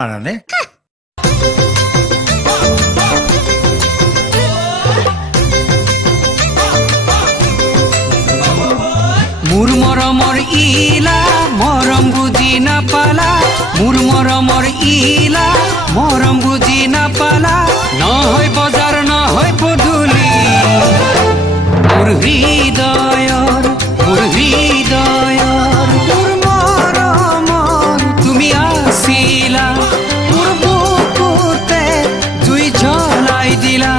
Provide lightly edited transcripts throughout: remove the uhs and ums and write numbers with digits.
জানানে মোৰ মৰমৰ ইলা মৰম বুজি নাপালা মোৰ মৰমৰ ইলা মৰম বুজি নাপালা নহয় বজাৰ নহয় পদূলি মোৰ হৃদয়ৰ মোৰ মৰমৰ তুমি আছিলা মোৰ বুকুতে জুই জ্বলাই দিলা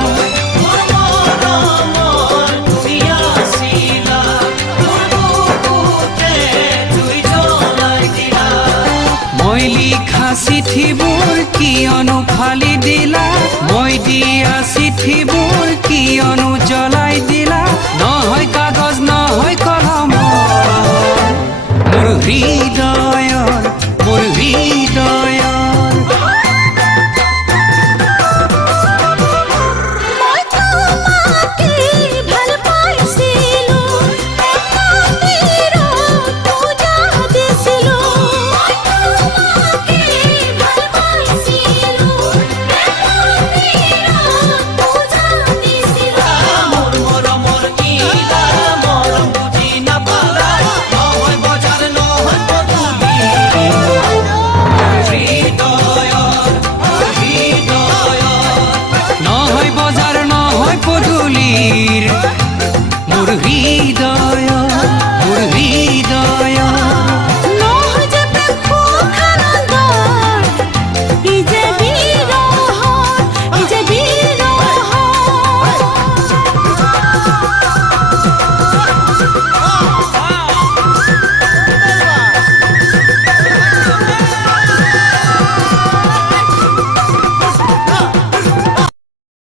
মই লিখা চিঠিবোৰ কিয়নো ফালি দিলা মই দিয়া চিঠিবোৰ কিয়নো জ্বলাই দিলা নহয় কাগজ নহয় কলম মোৰ হৃদয়ৰ